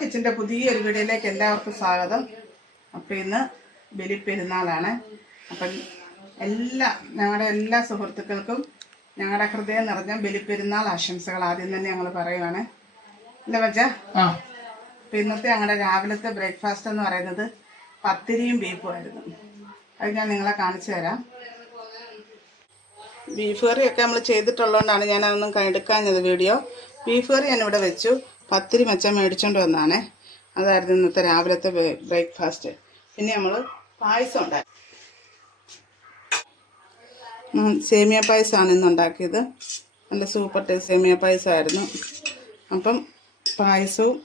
കിച്ചൻ്റെ പുതിയൊരു വീഡിയോയിലേക്ക് എല്ലാവർക്കും സ്വാഗതം. അപ്പോൾ ഇന്ന് ബലിപ്പെരുന്നാളാണ്. അപ്പം ഞങ്ങളുടെ എല്ലാ സുഹൃത്തുക്കൾക്കും ഞങ്ങളുടെ ഹൃദയം നിറഞ്ഞ ബലിപ്പെരുന്നാൾ ആശംസകൾ ആദ്യം തന്നെ ഞങ്ങൾ പറയുവാണ്. അല്ലേ വച്ച? അപ്പം ഇന്നത്തെ ഞങ്ങളുടെ രാവിലത്തെ ബ്രേക്ക്ഫാസ്റ്റ് എന്ന് പറയുന്നത് പത്തിരിയും ബീഫുമായിരുന്നു. അത് ഞാൻ നിങ്ങളെ കാണിച്ചു തരാം. ബീഫ് കറിയൊക്കെ നമ്മൾ ചെയ്തിട്ടുള്ളതുകൊണ്ടാണ് ഞാനതൊന്നും എടുക്കാഞ്ഞത് വീഡിയോ. ബീഫ് കറി ഞാനിവിടെ വെച്ചു. പത്തിരി മച്ചാൻ മേടിച്ചോണ്ട് വന്നാണ്. അതായിരുന്നു ഇന്നത്തെ രാവിലത്തെ ബ്രേക്ക്ഫാസ്റ്റ്. പിന്നെ നമ്മൾ പായസം ഉണ്ടാക്കി. സേമിയ പായസമാണ് ഇന്ന് ഉണ്ടാക്കിയത്. നല്ല സൂപ്പർ ടേസ്റ്റ് സേമിയ പായസമായിരുന്നു. അപ്പം പായസവും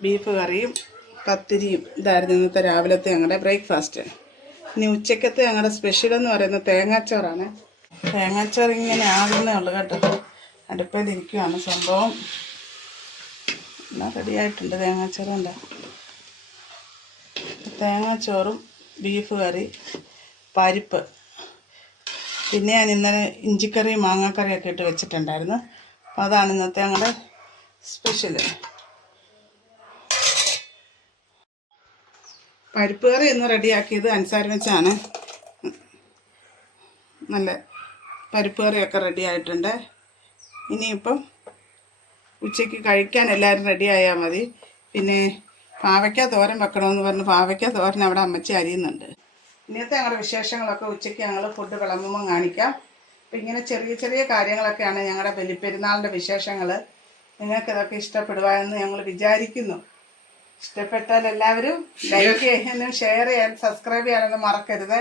ബീഫ് കറിയും പത്തിരിയും ഇതായിരുന്നു ഇന്നത്തെ രാവിലത്തെ ഞങ്ങളുടെ ബ്രേക്ക്ഫാസ്റ്റ്. ഇനി ഉച്ചക്കത്തെ ഞങ്ങളുടെ സ്പെഷ്യൽ എന്ന് പറയുന്നത് തേങ്ങാച്ചോറാണ്. തേങ്ങാച്ചോറ് ഇങ്ങനെ ആകുന്നേ ഉള്ളൂ കേട്ടോ. അടുപ്പയിലിരിക്കുകയാണ് സംഭവം. എല്ലാം റെഡിയായിട്ടുണ്ട്. തേങ്ങാച്ചോറുണ്ട്. തേങ്ങാച്ചോറും ബീഫ് കറി, പരിപ്പ്, പിന്നെ ഞാൻ ഇന്നലെ ഇഞ്ചിക്കറിയും മാങ്ങാക്കറിയൊക്കെ ഇട്ട് വെച്ചിട്ടുണ്ടായിരുന്നു. അപ്പോൾ അതാണ് ഇന്നത്തെ ഞങ്ങളുടെ സ്പെഷ്യൽ. പരിപ്പ് കറി ഇന്ന് റെഡിയാക്കിയത് അൻസാരി വെച്ചാണ്. നല്ല പരിപ്പ് കറിയൊക്കെ റെഡി ആയിട്ടുണ്ട്. ഇനിയിപ്പം ഉച്ചയ്ക്ക് കഴിക്കാൻ എല്ലാവരും റെഡി ആയാൽ മതി. പിന്നെ പാവയ്ക്ക തോരൻ വെക്കണമെന്ന് പറഞ്ഞ് പാവയ്ക്ക തോരൻ അവിടെ അമ്മച്ചി അരിയുന്നുണ്ട്. ഇന്നത്തെ ഞങ്ങളുടെ വിശേഷങ്ങളൊക്കെ ഉച്ചയ്ക്ക് ഞങ്ങൾ ഫുഡ് വിളമ്പുമ്പം കാണിക്കാം. അപ്പം ഇങ്ങനെ ചെറിയ ചെറിയ കാര്യങ്ങളൊക്കെയാണ് ഞങ്ങളുടെ ബലിപ്പെരുന്നാളിൻ്റെ വിശേഷങ്ങൾ. നിങ്ങൾക്കിതൊക്കെ ഇഷ്ടപ്പെടുവാമെന്ന് ഞങ്ങൾ വിചാരിക്കുന്നു. ഇഷ്ടപ്പെട്ടാൽ എല്ലാവരും ലൈക്ക് ചെയ്യാനും ഷെയർ ചെയ്യാനും സബ്സ്ക്രൈബ് ചെയ്യാനൊന്നും മറക്കരുത്.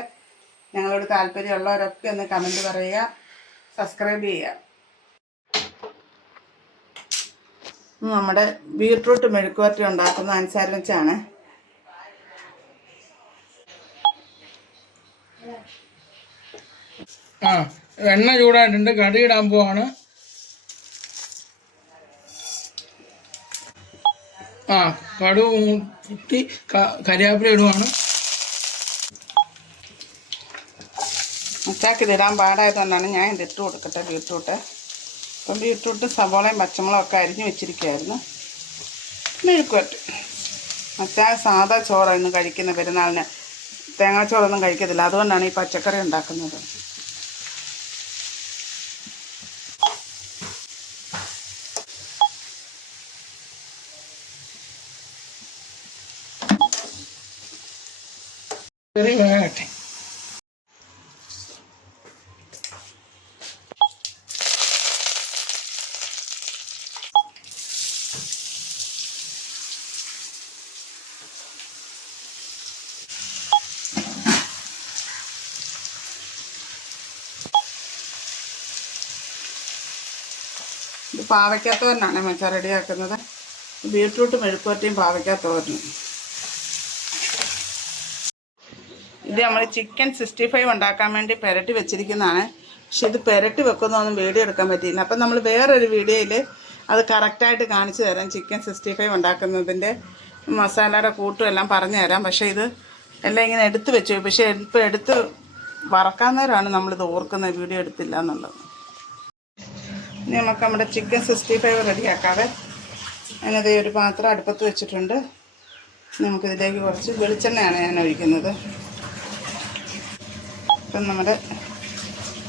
ഞങ്ങളോട് താല്പര്യമുള്ളവരൊക്കെ ഒന്ന് കമൻറ്റ് പറയുക, സബ്സ്ക്രൈബ് ചെയ്യുക. നമ്മുടെ ബീട്രൂട്ട് മെഴുക്കുവരട്ടി ഉണ്ടാക്കുന്ന അൻസാരി വെച്ചാണ്. എണ്ണ ചൂടായിട്ടുണ്ട്. കടി ഇടാൻ പോവാണ്. കടുക് കുത്തി കരിയാപ്പില ഇടുവാണ്. മുച്ചാക്ക് ഇതിടാൻ പാടായതുകൊണ്ടാണ് ഞാൻ ഇതിട്ട് കൊടുക്കട്ടെ ബീട്രൂട്ട്. അപ്പം ബീട്രൂട്ട് സവോളയും പച്ചമുളകും ഒക്കെ അരിഞ്ഞ് വെച്ചിരിക്കുകയായിരുന്നു. മെഴുക്കുവരട്ടി മച്ചാ സാധാ ചോറാണ് കഴിക്കുന്ന പെരുന്നാളിന്. തേങ്ങാച്ചോറൊന്നും കഴിക്കത്തില്ല. അതുകൊണ്ടാണ് ഈ പച്ചക്കറി ഉണ്ടാക്കുന്നത്. കറി വേകട്ടെ. ഇത് പാവയ്ക്കാത്തോരനാണ് മച്ചാ റെഡിയാക്കുന്നത്. ബീട്രൂട്ട് മെഴുക്കുവരട്ടിയും പാവയ്ക്കാത്തോരനും. ഇത് നമ്മൾ ചിക്കൻ 65 ഉണ്ടാക്കാൻ വേണ്ടി പുരട്ടി വെച്ചിരിക്കുന്നതാണ്. പക്ഷെ ഇത് പുരട്ടി വെക്കുന്നതൊന്നും വീഡിയോ എടുക്കാൻ പറ്റിയില്ല. അപ്പം നമ്മൾ വേറൊരു വീഡിയോയിൽ അത് കറക്റ്റായിട്ട് കാണിച്ചു തരാം. ചിക്കൻ 65 ഉണ്ടാക്കുന്നതിൻ്റെ മസാലയുടെ കൂട്ടും എല്ലാം പറഞ്ഞു തരാം. പക്ഷേ ഇത് എല്ലാം ഇങ്ങനെ എടുത്ത് വെച്ചു. പക്ഷേ ഇപ്പോൾ എടുത്ത് വറക്കാൻ നേരമാണ് നമ്മളിത് ഓർക്കുന്നത് വീഡിയോ എടുത്തില്ല എന്നുള്ളത്. ഇനി നമുക്ക് നമ്മുടെ ചിക്കൻ 65 റെഡിയാക്കാതെ അതിനതേ ഒരു പാത്രം അടുപ്പത്ത് വെച്ചിട്ടുണ്ട്. നമുക്കിതിലേക്ക് കുറച്ച് വെളിച്ചെണ്ണയാണ് ഞാൻ ഒഴിക്കുന്നത്. ഇപ്പം നമ്മുടെ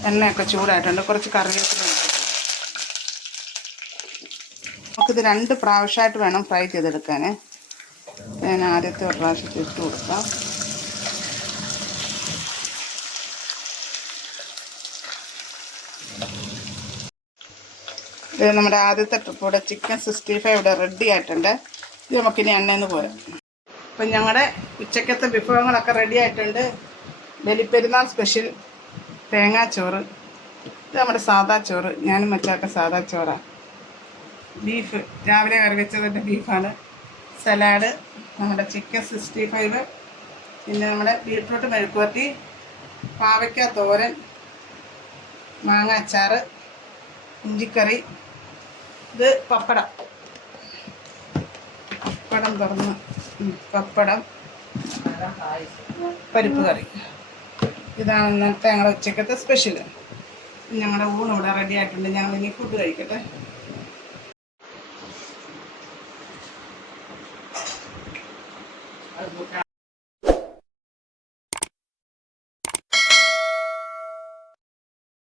എണ്ണയൊക്കെ ചൂടായിട്ടുണ്ട്. കുറച്ച് കറിവേപ്പില. നമുക്കിത് 2 പ്രാവശ്യമായിട്ട് വേണം ഫ്രൈ ചെയ്തെടുക്കാൻ. ഞാൻ ആദ്യത്തെ ഒരു പ്രാവശ്യത്തിൽ ഇട്ട് കൊടുക്കാം. ഇത് നമ്മുടെ ആദ്യത്തെ ട്രിപ്പ് ഇവിടെ ചിക്കൻ 65 ഇവിടെ റെഡി ആയിട്ടുണ്ട്. ഇത് നമുക്കിനി എണ്ണയിൽ നിന്ന് പോരാം. അപ്പം ഞങ്ങളുടെ ഉച്ചക്കത്തെ വിഭവങ്ങളൊക്കെ റെഡി ആയിട്ടുണ്ട്. ബലിപ്പെരുന്നാൾ സ്പെഷ്യൽ തേങ്ങാച്ചോറ്. ഇത് നമ്മുടെ സാദാ ചോറ്. ഞാനും മച്ചാക്ക സാദാ ചോറാണ്. ബീഫ് രാവിലെ കറി വെച്ചതിൻ്റെ ബീഫാണ്. സലാഡ്, നമ്മുടെ ചിക്കൻ 65, പിന്നെ നമ്മുടെ ബീട്രൂട്ട് മെഴുക്കുവരട്ടി, പാവയ്ക്ക തോരൻ, മാങ്ങ അച്ചാർ, ഇഞ്ചിക്കറി. ഇത് പപ്പടം തുറന്ന് പപ്പടം, പരിപ്പ് കറി. ഇതാണ് ഇന്നത്തെ ഞങ്ങളുടെ ഉച്ചക്കത്തെ സ്പെഷ്യൽ. ഞങ്ങളുടെ ഊണ് ഇവിടെ റെഡി ആയിട്ടുണ്ട്. ഞങ്ങളിനി ഫുഡ് കഴിക്കട്ടെ.